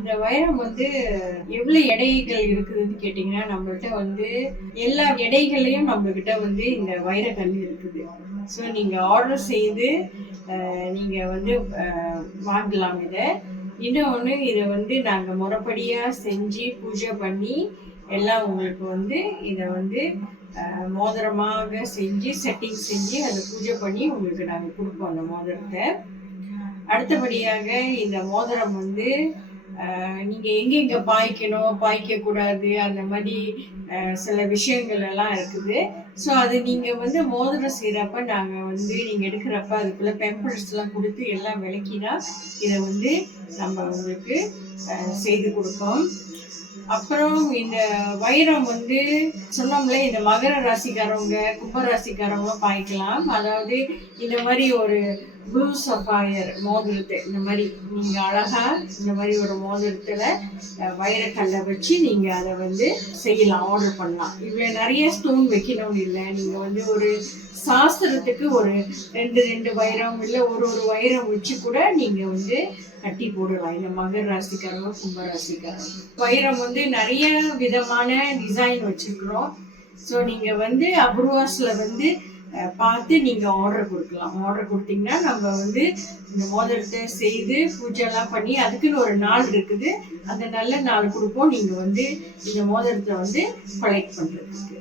இந்த வைரம் வந்து எவ்வளவு எடைகள் இருக்குதுன்னு கேட்டிங்கன்னா நம்மள்கிட்ட வந்து எல்லா எடைகளையும் நம்மகிட்ட வந்து இந்த வைர கல் இருக்குது. ஸோ நீங்கள் ஆர்டர் செய்து நீங்க வந்து வாங்கலாம் இதை. இன்னொன்று இதை வந்து நாங்கள் முறைப்படியாக செஞ்சு பூஜை பண்ணி எல்லாம் உங்களுக்கு வந்து இதை வந்து மோதிரமாக செஞ்சு செட்டிங் செஞ்சு அதை பூஜை பண்ணி உங்களுக்கு நாங்கள் கொடுப்போம் அந்த மோதிரத்தை. அடுத்தபடியாக இந்த மோதிரம் வந்து நீங்கள் நீங்க எங்கெங்க பாய்க்கணும் பாய்க்க கூடாது அந்த மாதிரி சில விஷயங்கள் எல்லாம் இருக்குது. ஸோ அது நீங்க வந்து மோதிரம் செய்யறப்ப நாங்க வந்து நீங்க எடுக்கிறப்ப அதுக்குள்ள பெம்பர்ஸ் எல்லாம் கொடுத்து எல்லாம் விளக்கினா இதை வந்து நம்ம உங்களுக்கு செய்து கொடுப்போம். அப்புறம் இந்த வைரம் வந்து சொன்னோம்ல இந்த மகர ராசிக்காரவங்க கும்ப ராசிக்காரவங்க பாய்க்கலாம். அதாவது இந்த மாதிரி ஒரு ப்ளூ சஃபாயர் மோதிரத்தை இந்த மாதிரி நீங்கள் அழகாக இந்த மாதிரி ஒரு மோதிரத்தில் வைரக்கல்லை வச்சு நீங்கள் அதை வந்து செய்யலாம் ஆர்டர் பண்ணலாம். இவ்வளோ நிறைய ஸ்டோன் வைக்கணும்னு இல்லை. நீங்கள் வந்து ஒரு சாஸ்திரத்துக்கு ஒரு ரெண்டு ரெண்டு வைரம் இல்லை ஒரு ஒரு வைரம் வச்சு கூட நீங்கள் வந்து கட்டி போடலாம். இந்த மகர் ராசிக்காரங்க கும்ப ராசிக்காரங்க வைரம் வந்து நிறைய விதமான டிசைன் வச்சுருக்குறோம். ஸோ நீங்கள் வந்து அப்ரூவாஸில் வந்து பார்த்து நீங்க ஆர்டர் கொடுக்கலாம். ஆர்டர் கொடுத்தீங்கன்னா நம்ம வந்து இந்த மோதிரத்தை செய்து பூஜைலாம் பண்ணி அதுக்குன்னு ஒரு நாள் இருக்குது. அந்த நல்ல நாள் கொடுப்போம். நீங்க வந்து இந்த மோதிரத்தை வந்து கலெக்ட் பண்றதுக்கு.